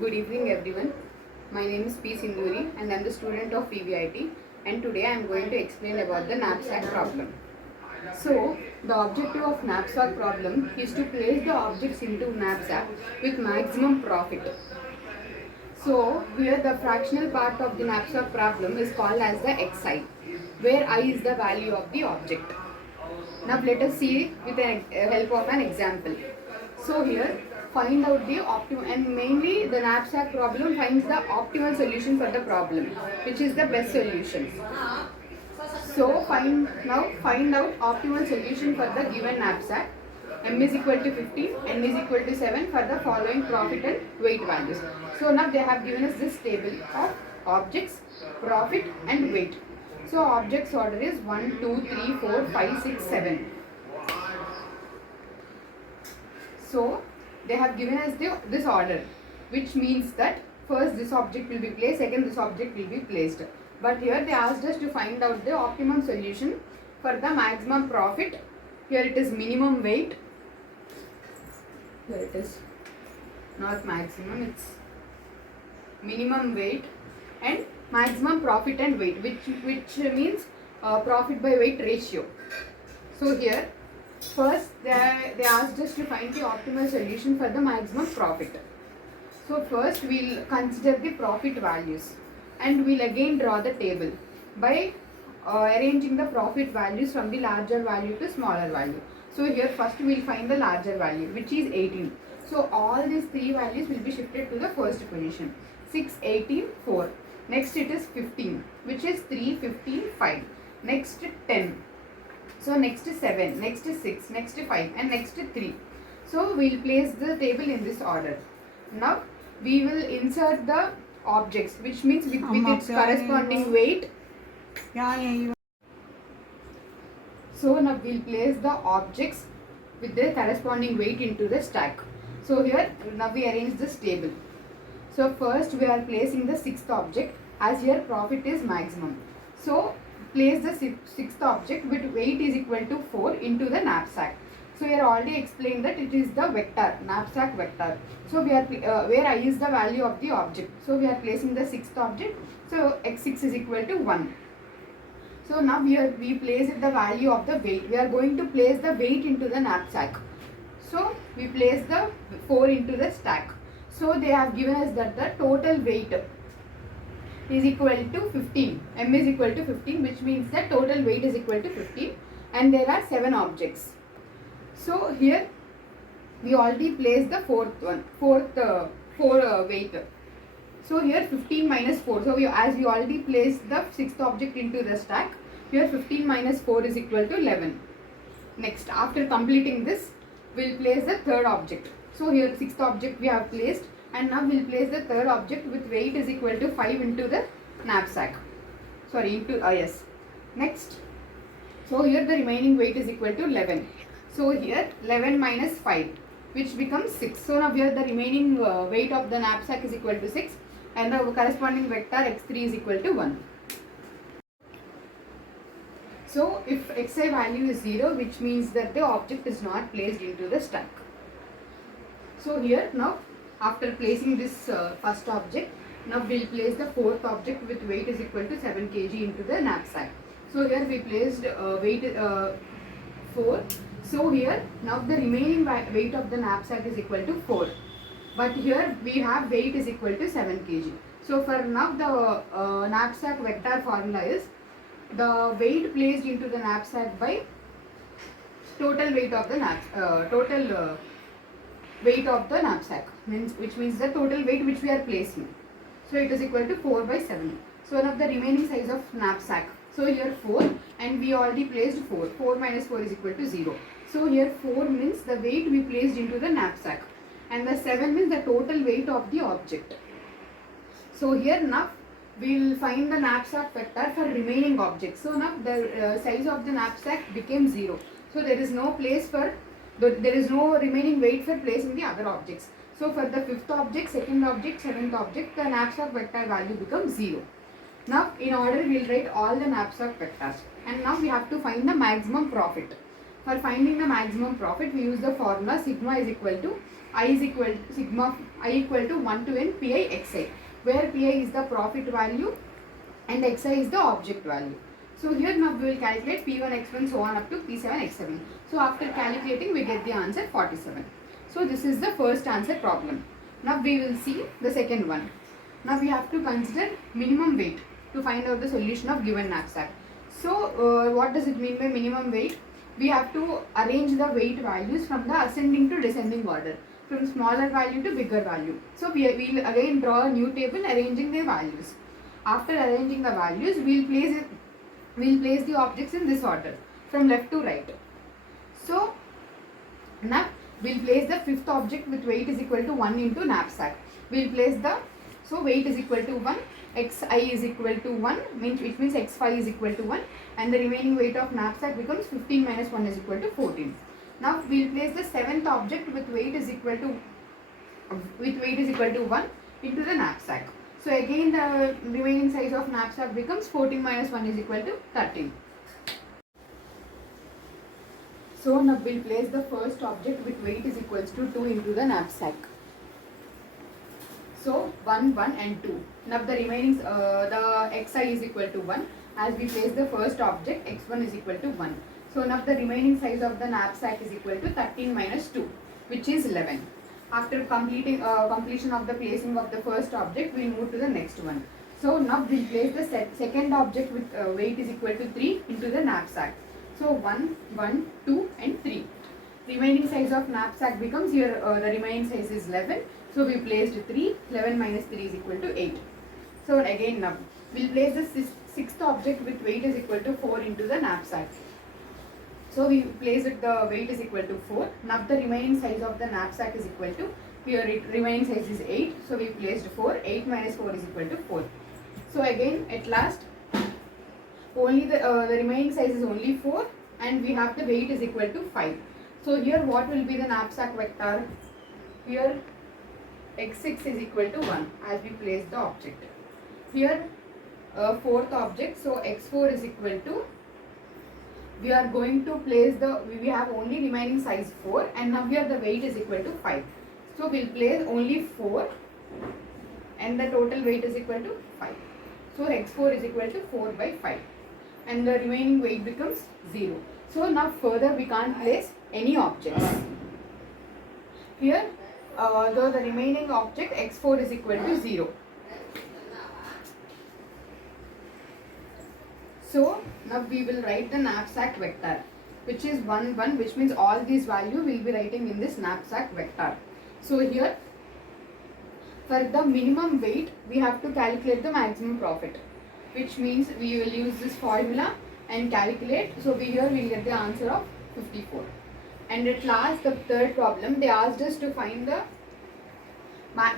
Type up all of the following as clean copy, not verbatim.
Good evening everyone. My name is P. Sindhuri and I am the student of PVIT, and today I am going to explain about the knapsack problem. So, the objective of knapsack problem is to place the objects into knapsack with maximum profit. So, here the fractional part of the knapsack problem is called as the xi, where I is the value of the object. Now let us see with the help of an example. So here find out the optimal, and mainly the knapsack problem finds the optimal solution for the problem, which is the best solution. So find out optimal solution for the given knapsack. M is equal to 15, N is equal to 7 for the following profit and weight values. So now they have given us this table of objects, profit and weight. So objects order is 1, 2, 3, 4, 5, 6, 7. So they have given us this order, which means that first this object will be placed, second this object will be placed. But here they asked us to find out the optimum solution for the maximum profit. Here it is minimum weight. Here it is not maximum, it's minimum weight and maximum profit and weight, which means profit by weight ratio. So here first they asked us to find the optimal solution for the maximum profit. So first we'll consider the profit values and we'll again draw the table by arranging the profit values from the larger value to smaller value. So here first we'll find the larger value, which is 18. So all these three values will be shifted to the first position. 6, 18, 4. Next it is 15, which is 3, 15, 5. Next 10. So next is 7, next is 6, next is 5 and next is 3. So we will place the table in this order. Now we will insert the objects, which means with its corresponding weight. So now we will place the objects with their corresponding weight into the stack. So here now we arrange this table. So first we are placing the sixth object, as here profit is maximum. So place the sixth object with weight is equal to 4 into the knapsack. So we are already explained that it is the vector, knapsack vector. So we are where I is the value of the object. So we are placing the sixth object. So x6 is equal to 1. So now we place the value of the weight. We are going to place the weight into the knapsack. So we place the 4 into the stack. So they have given us that the total weight is equal to 15. M is equal to 15, which means that total weight is equal to 15 and there are 7 objects. So here we already placed the fourth weight. So here 15 minus 4. So as we already placed the sixth object into the stack, here 15 minus 4 is equal to 11. Next, after completing this, we will place the third object. So here sixth object we have placed, and now we will place the third object with weight is equal to 5 into the knapsack. Sorry, into yes. Next, so here the remaining weight is equal to 11. So here 11 minus 5, which becomes 6. So now here the remaining weight of the knapsack is equal to 6 and the corresponding vector x3 is equal to 1. So if xi value is 0, which means that the object is not placed into the stack. So here now after placing this first object, now we will place the fourth object with weight is equal to 7 kg into the knapsack. So here we placed weight 4. So here now the remaining weight of the knapsack is equal to 4. But here we have weight is equal to 7 kg. So for now the knapsack vector formula is the weight placed into the knapsack by total weight of the weight of the knapsack, which means the total weight which we are placing. So it is equal to 4 by 7. So now the remaining size of knapsack. So here 4 and we already placed 4. 4 minus 4 is equal to 0. So here 4 means the weight we placed into the knapsack and the 7 means the total weight of the object. So here now we will find the knapsack vector for remaining objects. So now the size of the knapsack became 0. So there is no place for there is no remaining weight for placing the other objects. So for the fifth object, second object, seventh object, the knapsack vector value becomes 0. Now in order we will write all the knapsack vectors, and now we have to find the maximum profit. For finding the maximum profit, we use the formula sigma is equal to I is equal to sigma I equal to 1 to n pi xi, where pi is the profit value and xi is the object value. So here now we will calculate p1 x1 so on up to p7 x7. So after calculating we get the answer 47. So this is the first answer problem. Now we will see the second one. Now we have to consider minimum weight to find out the solution of given knapsack. So what does it mean by minimum weight? We have to arrange the weight values from the ascending to descending order, from smaller value to bigger value. So we will again draw a new table arranging the values. After arranging the values, we will place the objects in this order from left to right. So now we will place the fifth object with weight is equal to 1 into knapsack. We will place the, so weight is equal to 1, xi is equal to 1, which means x5 is equal to 1, and the remaining weight of knapsack becomes 15 minus 1 is equal to 14. Now we will place the seventh object with weight is equal to 1 into the knapsack. So again the remaining size of knapsack becomes 14 minus 1 is equal to 13. So now we will place the first object with weight is equals to 2 into the knapsack. So 1, 1 and 2. Now the remaining, the xi is equal to 1 as we place the first object x1 is equal to 1. So now the remaining size of the knapsack is equal to 13 minus 2, which is 11. After completion of the placing of the first object, we will move to the next one. So now we will place the second object with weight is equal to 3 into the knapsack. So 1, 1, 2 and 3. Remaining size of knapsack becomes here, the remaining size is 11. So we placed 3, 11 minus 3 is equal to 8. So again now, we will place the sixth object with weight is equal to 4 into the knapsack. So we place it, the weight is equal to 4. Now the remaining size of the knapsack is equal to, here remaining size is 8. So we placed 4, 8 minus 4 is equal to 4. So again at last, only the remaining size is only 4 and we have the weight is equal to 5. So here what will be the knapsack vector? Here x6 is equal to 1 as we place the object. Here fourth object, so x4 is equal to, we are going to place the, we have only remaining size 4 and now here the weight is equal to 5. So we will place only 4 and the total weight is equal to 5. So x4 is equal to 4 by 5 and the remaining weight becomes 0. So now further we can't place any objects. Here the remaining object x4 is equal to 0. So now we will write the knapsack vector, which is 1, 1, which means all these values we will be writing in this knapsack vector. So here for the minimum weight we have to calculate the maximum profit, which means we will use this formula and calculate. So here we will get the answer of 54. And at last the third problem, they asked us to find the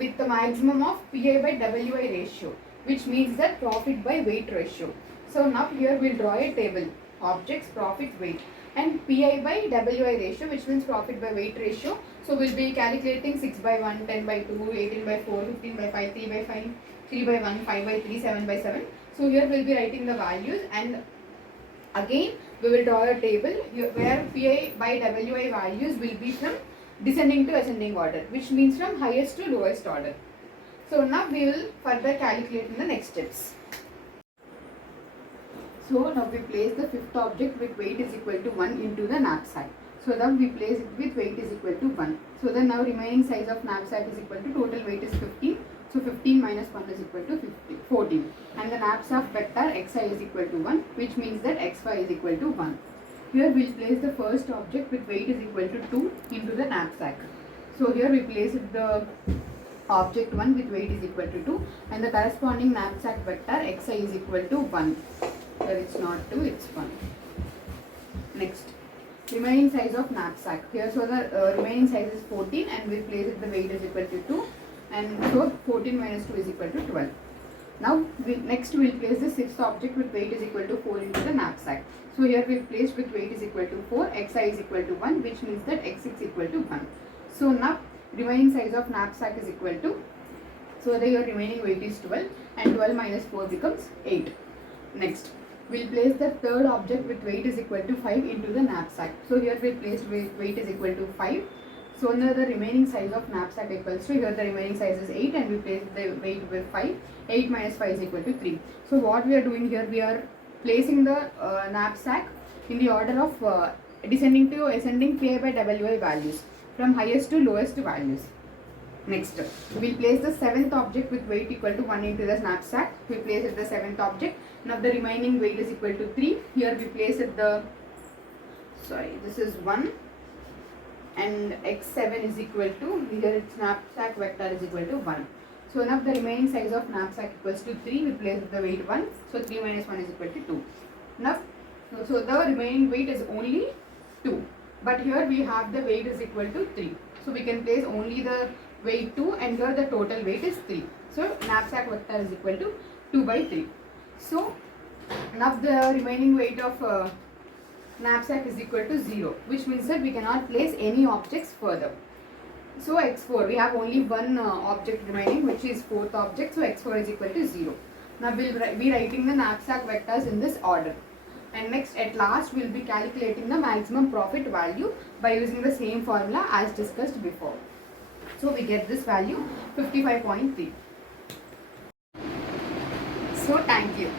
with the maximum of PI by WI ratio, which means the profit by weight ratio. So now here we will draw a table, objects, profit, weight, and PI by WI ratio, which means profit by weight ratio. So we will be calculating 6 by 1, 10 by 2, 18 by 4, 15 by 5, 3 by 5, 3 by 1, 5 by 3, 7 by 7. So here we will be writing the values and again we will draw a table where PI by WI values will be from descending to ascending order, which means from highest to lowest order. So now we will further calculate in the next steps. So now we place the fifth object with weight is equal to 1 into the knapsack. So then we place it with weight is equal to 1. So then now remaining size of knapsack is equal to total weight is 15. So 15 minus 1 is equal to 14. And the knapsack vector xi is equal to 1, which means that xy is equal to 1. Here we will place the first object with weight is equal to 2 into the knapsack. So here we place the object 1 with weight is equal to 2 and the corresponding knapsack vector xi is equal to 1. Here it's not 2, it's 1. Next, remaining size of knapsack. Here so the remaining size is 14 and we place it the weight is equal to 2 and so 14 minus 2 is equal to 12. Now next we will place the sixth object with weight is equal to 4 into the knapsack. So here we have placed with weight is equal to 4, xi is equal to 1, which means that x6 is equal to 1. So now remaining size of knapsack is equal to, so the your remaining weight is 12 and 12 minus 4 becomes 8. Next, we will place the third object with weight is equal to 5 into the knapsack. So here we placed weight is equal to 5. So now the remaining size of knapsack equals to, here the remaining size is 8 and we place the weight with 5. 8 minus 5 is equal to 3. So what we are doing here, we are placing the knapsack in the order of descending to ascending Pi by Wi values from highest to lowest values. Next, we will place the 7th object with weight equal to 1 into the knapsack. We place it the 7th object. Now the remaining weight is equal to 3. Here we place it the, this is 1 and x7 is equal to, here its knapsack vector is equal to 1. So now the remaining size of knapsack equals to 3. We place the weight 1. So 3 minus 1 is equal to 2. Now, so the remaining weight is only 2. But here we have the weight is equal to 3. So we can place only the weight 2 and here the total weight is 3. So knapsack vector is equal to 2 by 3. So now the remaining weight of knapsack is equal to 0, which means that we cannot place any objects further. So x4, we have only one object remaining, which is 4th object. So x4 is equal to 0. Now we will be writing the knapsack vectors in this order. And next, at last, we will be calculating the maximum profit value by using the same formula as discussed before. So we get this value 55.3. So thank you.